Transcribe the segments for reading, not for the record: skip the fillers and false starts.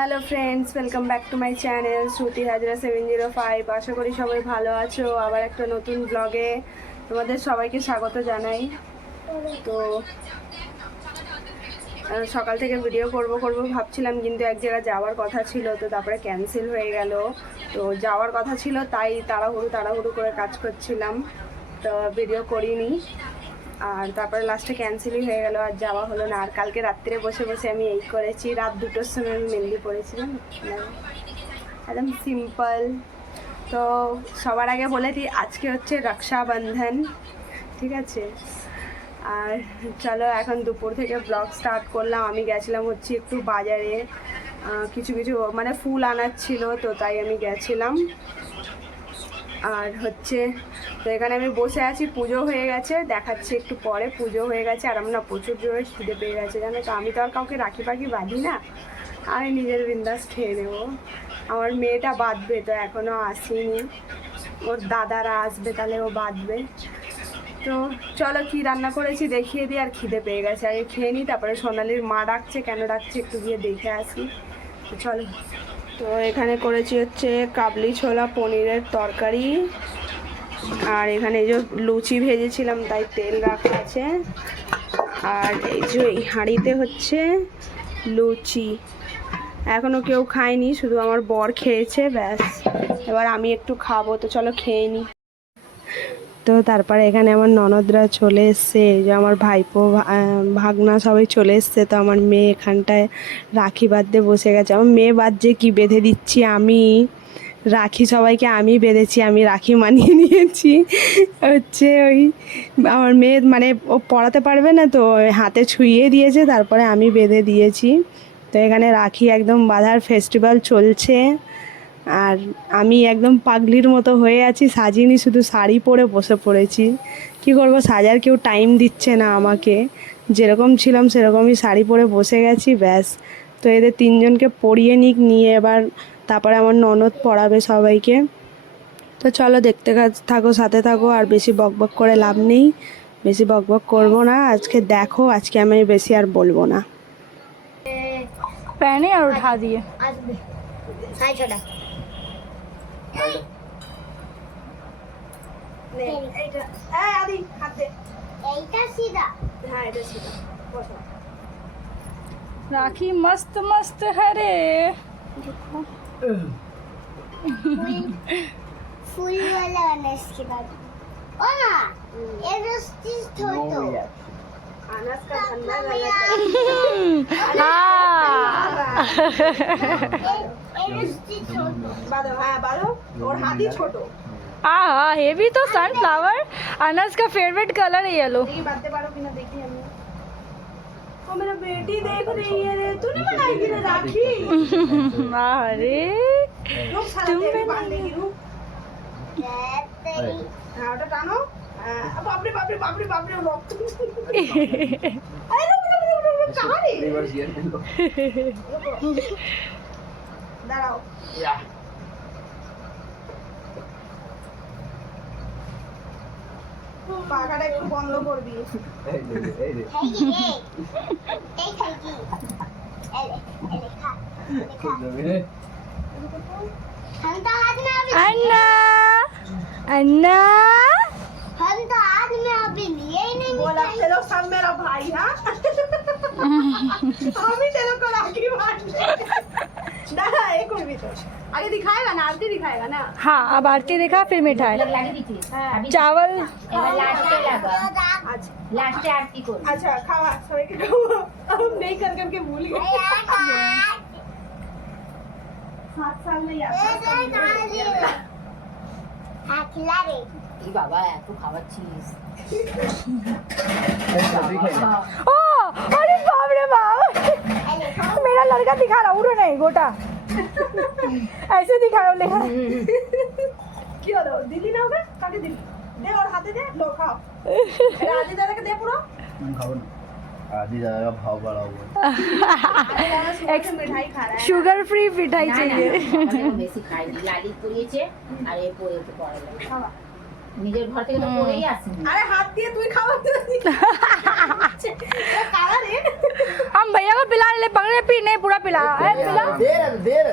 Hello friends, welcome back to my channel Shruti Hazra 705। আশা করি সবাই ভালো আছো। আবার একটা নতুন ব্লগে তোমাদের সবাইকে স্বাগত জানাই। তো সকাল থেকে ভিডিও করব ভাবছিলাম, কিন্তু এক জায়গায় যাওয়ার কথা ছিল, তো তারপরে ক্যান্সেল হয়ে গেল। তো যাওয়ার কথা ছিল তাই তাড়াহুড়ো করে কাজ করছিলাম, তো ভিডিও করিনি। আর তারপরে লাস্টে ক্যান্সেলই হয়ে গেল, আর যাওয়া হলো না। আর কালকে রাত্রে বসে বসে আমি এই করেছি, রাত 2টোর সময় আমি মেহেন্দি পড়েছিলাম, একদম সিম্পল। তো সবার আগে বলে দিই, আজকে হচ্ছে রক্ষাবন্ধন, ঠিক আছে? আর চলো এখন দুপুর থেকে ব্লগ স্টার্ট করলাম। আমি গেছিলাম হচ্ছে একটু বাজারে, কিছু মানে ফুল আনার ছিল, তো তাই আমি গেছিলাম। আর হচ্ছে তো এখানে আমি বসে আছি, পুজো হয়ে গেছে, দেখাচ্ছি একটু পরে। পুজো হয়ে গেছে আর আমার না প্রচুর জোরে খিদে পেয়ে গেছে, জানো তো। আমি তো আর কাউকে রাখি পাখি বাঁধি না, আমি নিজের বিন্দাস খেয়ে নেবো। আমার মেয়েটা বাঁধবে, তো এখনও আসেনি, ওর দাদারা আসবে, তাহলে ও বাঁধবে। তো চলো কি রান্না করেছি দেখিয়ে দিই। আর খিদে পেয়ে গেছে, আগে খেয়ে নিই, তারপরে সোনালির মা ডাকছে, কেন ডাকছে একটু গিয়ে দেখে আসি। তো চলো। তো এখানে করেছি হচ্ছে কাবলি ছোলা পনিরের তরকারি, আর এখানে এই যে লুচি ভেজেছিলাম, তাই তেল রাখা আছে। আর এই যে এই হাঁড়িতে হচ্ছে লুচি, এখনও কেউ খায়নি, শুধু আমার বর খেয়েছে, ব্যাস। এবার আমি একটু খাবো, তো চলো খেয়ে নিই। তো তারপরে এখানে আমার ননদরা চলে এসছে, এই যে আমার ভাইপো ভাগনা সবাই চলে এসছে। তো আমার মেয়ে এখানটায় রাখি বাঁধতে বসে গেছে। আমার মেয়ে বাঁধছে কি, বেঁধে দিচ্ছি আমি রাখি, সবাইকে আমি বেঁধেছি, আমি রাখি মানিয়ে নিয়েছি। হচ্ছে ওই আমার মেয়ে মানে ও পড়াতে পারবে না, তো হাতে ছুঁয়ে দিয়েছে, তারপরে আমি বেঁধে দিয়েছি। তো এখানে রাখি একদম বাঁধার ফেস্টিভ্যাল চলছে, আর আমি একদম পাগলির মতো হয়ে আছি, সাজিনি, শুধু শাড়ি পরে বসে পড়েছি। কি করব, সাজার কেউ টাইম দিচ্ছে না আমাকে, যেরকম ছিলাম সেরকমই শাড়ি পরে বসে গেছি, ব্যাস। তো এদের তিনজনকে পরিয়ে নিয়ে এবার তারপরে আমার ননদ পড়াবে সবাইকে। তো চলো দেখতে থাকো, সাথে থাকো, আর বেশি বকবক করে লাভ নেই, বেশি বকবক করব না। আজকে দেখো, আজকে আমি বেশি আর বলবো না। पहने और उठा दिए। राखी मस्त मस्त है रे। फूल वाला वाला इसके बाद ओ ना ये रस्ती छोटो अनाज का धंधा ये रस्ती छोटो बादो, हाँ बादो, और हाथी छोटो। हाँ, ये भी तो सनफ्लावर अनस का फेवरेट कलर है येलो। देखिए बातें बारो बिना देखिए हमें। ओ मेरा बेटी देख रही है रे, तूने बनाई थी ना राखी? अरे लोग सारा देख बांधने की रूप। हाँ उठा टानो, बाप रे बाप रे बाप रे बाप रे लोग। अरे रुक कहाँ रे? दाঁড়াও। পাখাটা একটু বন্ধ করবি। এই খাইছি এলে খা हम तो हाथ में अभी अन्ना अन्ना हम तो हाथ में अभी लिए ही नहीं बोला तेरे सब मेरा भाई, हाँ हम ही तेरे को राखी बांधते। दादा एक और भी तो आगे दिखाएगा ना, आरती दिखाएगा ना। हाँ, अब आरती देखा फिर मिठाई चावल। लास्ट आरती को अच्छा खावा सभी के खाओ, हम नहीं करके भूल गए। 7 साल में याद हाँ खिला रे এই বাবা এত খাওয়াচ্ছিস ओ अरे बाप रे बाप, मेरा लड़का दिखा रहा, उड़ो नहीं गोटा ऐसे दिखाओ ले। কি হলো, দিলি না ওকে? কাকে দিলি? দে ওর হাতে দে, লো খাও। রাজি দাদাকে দে পুরো। আমি খাবো না, आधी ज़्यादा भाव बढ़ा हुआ मिठाई खा रहा है। शुगर फ्री मिठाई चाहिए। বেশি খাইনি, লালি করিয়েছে আর এই পড়ে পড়ে খাওয়া। নিজের ঘর থেকে তো পড়েই আসেনি। আরে হাত দিয়ে তুই খাওয়া কালার রে हम भैया को पिला ले पकड़े पी नहीं पूरा पिला है पिला देर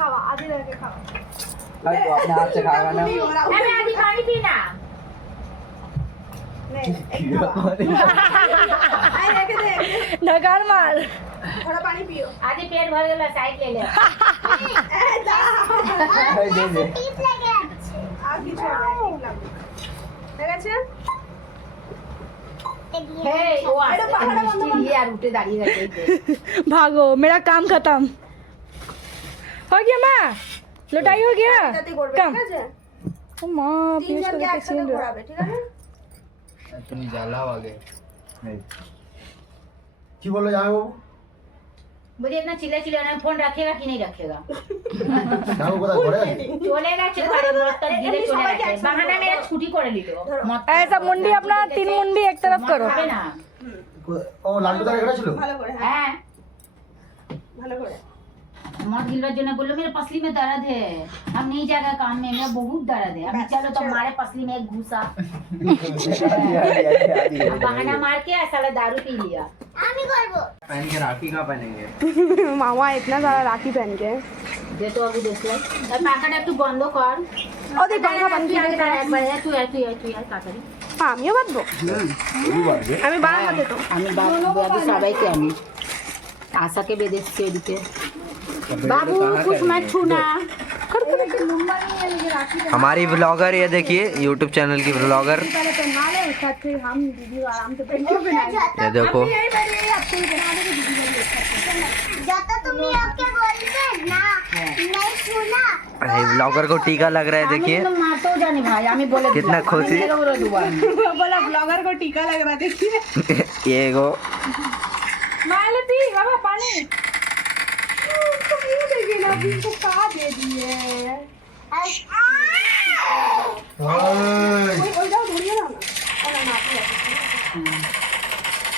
খাওয়া আদি রেখে খাওয়া अरे तो अपने हाथ से खाएगा ना अरे आधी पानी पीना। ढकार मार थोड़ा पानी पियो आधी पेट भर गया साइड ले ले। दे दे টিপ লেগে আছে আর কিছু না ঠিক লাগবে ঠিক আছে हे वो आते मिष्टी लिए और उठे दाढ़ी रखे थे। भागो मेरा काम खत्म हो गया माँ लुटाई हो गया যাতে করবে कम ঠিক আছে ओ माँ पीयूष को তিনজনকে देख के একসাথে छीन रहा ঘোরাবে ঠিক আছে তুমি জ্বালাও আগে কি বললো জামাই বাবু मुझे इतना चिल्ला चिल्ला फोन रखेगा कि नहीं रखेगा? জামাই কোথায় ঘরে আছে चले गए घरे मत तक धीरे चले गए बहाना मेरा छुट्टी कर ली तो मत ऐसा मुंडी अपना 3 मुंडी एक तरफ करो खाबे ना। ও লাড্ডু তার এখানে ছিল ভালো করে হ্যাঁ हैं ভালো করে मत गिलवा जो ना बोलो मेरे पसली में दर्द है हम नहीं जाएगा काम में मेरा बहुत दर्द है अभी चलो तो हमारे पसली में एक घुसा बहाना मार के ऐसा दारू पी लिया। আমি করব पहन के राखी कहाँ पहनेंगे मामा इतना सारा राखी पहन के दे तो अभी देख ले पाकाটা একটু বন্ধ কর ও দেখ পাখা বন্ধ তুই করে একবার একবার তুই তাড়াতাড়ি আমিও বাঁধবো আমি বানাতে তো আমি বাবু সবাইকে আমি আশাকে বেঁধেছি এদিকে बाबू कुछ मत छूना। हमारी व्लॉगर ये देखिए यूट्यूब चैनल की व्लॉगर पहले पहना ले उसके फिर हम वीडियो आराम से पहन के बनाएंगे ये देखो যত তুমি ওকে বলবে না নাই শোনা ये व्लॉगर को टीका लग रहा है देखिए আমি তো মারতেও জানি ভাই আমি বলে कितना खुशी बोला ब्लॉगर को टीका लग रहा देखिए ये को मालती बाबा पानी देखिए ना अभी इसको कहा दे दिए ওই দাও ধরিয়ে দাও না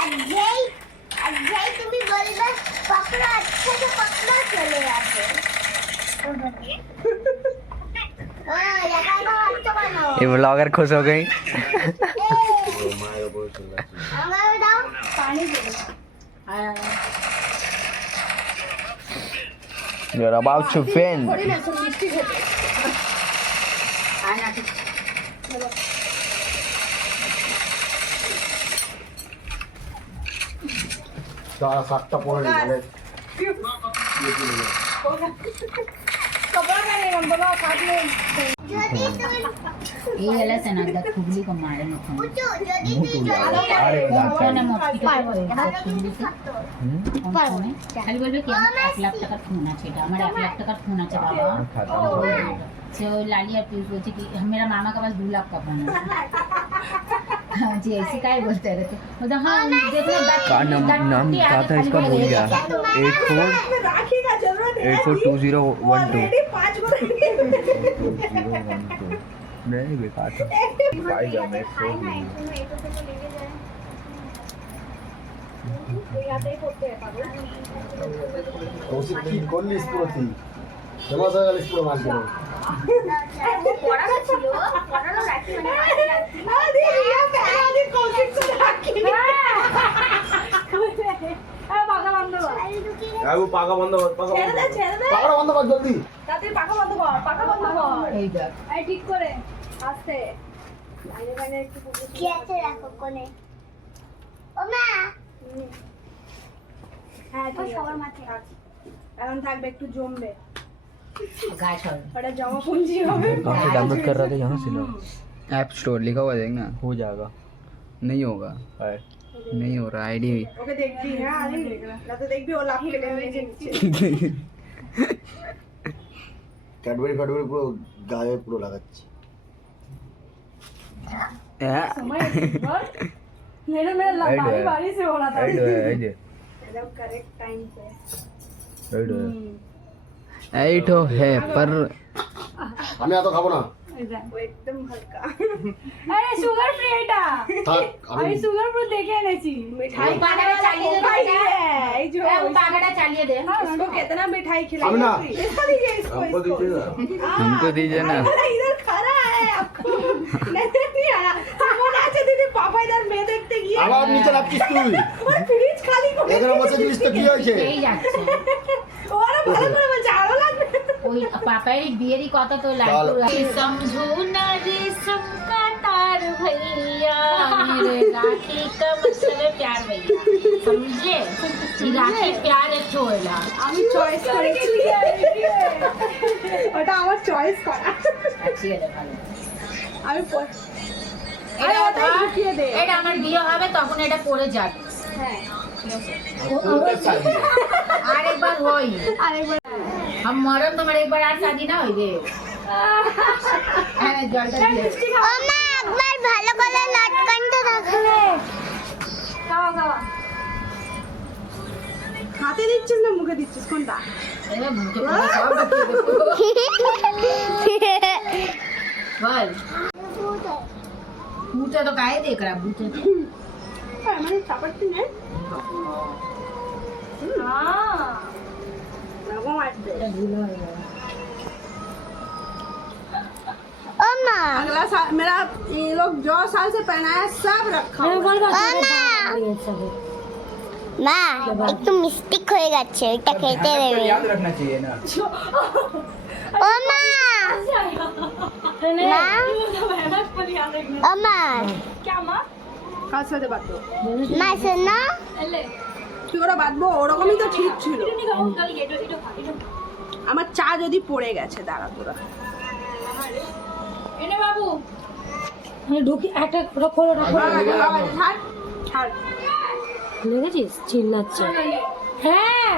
আর যেই তুমি বলবে পকড়ো আচ্ছা তো পকড়ো চলে যাবে লাগানো আচ্ছা বানাও ये व्लॉगर खुश हो गई আমাকে দাও पानी दे दो You're about to faint थोड़ी ना सब मिष्टी खेते आना सारा सातटा পরে গেলে कपड़ा पहने हम बोला काट ले যদি তুমি এই এলা সেনাদা খুবলি को मारे न खाओ পুচু যদি তুই আরে কোনে মস্কিটো খুবলি খালি বলবে কি আমার 1 লাখ টাকার ফোন আছে এটা আমার 1 লাখ টাকার ফোন আছে বাবা से वो लाली और पीयूष बोलते कि मेरा मामा का पास 2 लाख का फोन है हाँ जी ऐसे काय बोलते रहते मतलब हाँ देखो का नाम क्या था इसका भूल गया 84 राखी का जरूरत है 842012 ऑलरेडी 5 गो नहीं बेकार था भाई जा मैं खाई ना तुम एक तो लेके जाए ये आते ही होते हैं पागल কৌশিক কি করলিস পুরো তুই ফেমাস হয়ে গেলিস পুরো মাল করে ও পড়ানো ছিল পড়ানো রাখি মানে আরে ইয়া আরে কৌশিক से রাখি আরে পাকা বন্ধ কর আবু পাকা বন্ধ কর পাকা ছেড়ে দে ছেড়ে দে পাকা বন্ধ কর জলদি তাড়াতাড়ি পাকা বন্ধ কর এই দেখ এই ঠিক করে আস্তে আইনে বাইনে একটু কি আছে রাখো কোনে ও মা হ্যাঁ ও সবার মাথায় এখন থাকবে একটু জমবে गाछ और ওটা জমা পুঞ্জি হবে कहाँ से डाउनलोड कर रहा था यहाँ से लो ऐप स्टोर लिखा हुआ देखना हो जाएगा नहीं होगा नहीं हो रहा आईडी ওকে দেখবি হ্যাঁ আরে না তো দেখবি ও লাভ কেটে নিয়ে নিচ্ছে ক্যাডবেরি ফ্যাডবেরি পুরো গায়ে পুরো লাগাচ্ছি समय पर मेरा बारी बारी से हो रहा था एकदम करेक्ट टाइम पे एट है पर আমি এত খাবো না वो एकदम हल्का अरे शुगर फ्री এটা থাক আমি আমি সুগার ফ্রি দেখে এনেছি मिठाई पागड़ा चालिए दे भाई है ये जो वो पागड़ा चालिए दे इसको कितना मिठाई हम खिलाई ना। इसको दीजिए इसको हमको इसको दीजिएगा हमको दीजिए ना इधर खा रहा है आपको মনে আছে দিদি পাপাইদার মেয়ে দেখতে গিয়ে আবার নিচে নামছিস তুই ওই ফ্রিজ খালি করে এখানে বসে জিনিস তো কি হয়েছে এই যাচ্ছে ওরা ভালো করে বলছে আরো লাগবে ওই পাপাই বিয়েরই কথা তো লাগবে समझो ना रेशम का तार भैया मेरे राखी का मतलब है प्यार भैया समझे ये राखी प्यार है छोड़ा আমি চয়েস করেছি ওটা আমার চয়েস করা अच्छी है ভালো আমি এটা ওটা ঢুকিয়ে দে এটা আমার বিয়ে হবে তখন এটা পরে যাবে হ্যাঁ আর একবার হই আরেকবার हम मरम তোমার একবার আর শাদি না হইবে হ্যাঁ জলটা দিয়ে ও মা একবার ভালো করে লটকানটা রাখলে হাতে দিচ্ছিস না মুখে দিচ্ছিস কোনটা এবার মুখে পুরো সব ঢুকিয়ে দেবো। বল बूटे तो काहे देख रहा बूटे तो মানে চাপাচ্ছি না এরকম আসবে ও মা अगला साल मेरा ये लोग जो साल से पहनाया सब रखा हुआ है। মা একটু মিস্টেক হয়ে গেছে এটা খেতে দেবে याद रखना चाहिए ना ও মা মা ও মা কার সাথে বাঁধবো মা শোনো কি করে বাঁধবো ওরকমই তো ঠিক ছিল আমার চা যদি পড়ে গেছে দাঁড়া তোরা ঢুকি একটা ওটা খোলো ছাড় ছাড় লেগেছিস চিল্লাচ্ছে হ্যাঁ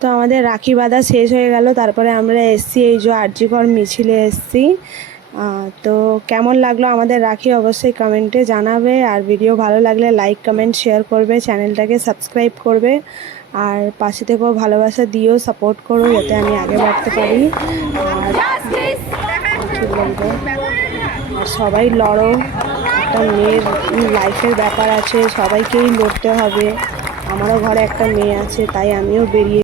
তো আমাদের রাখি বাঁধা শেষ হয়ে গেল তারপরে আমরা এসছি এই যে আরজিকর মিছিলে এসছি তো কেমন লাগলো আমাদের রাখি অবশ্যই কমেন্টে জানাবে আর ভিডিও ভালো লাগলে লাইক কমেন্ট শেয়ার করবে চ্যানেলটাকে সাবস্ক্রাইব করবে আর পাশে থেকেও ভালোবাসা দিও সাপোর্ট করো যাতে আমি আগে বাড়তে পারি আর কি বলবো আর সবাই লড়ো একটা মেয়ের লাইফের ব্যাপার আছে সবাইকেই লড়তে হবে আমারও ঘরে একটা মেয়ে আছে তাই আমিও বেরিয়ে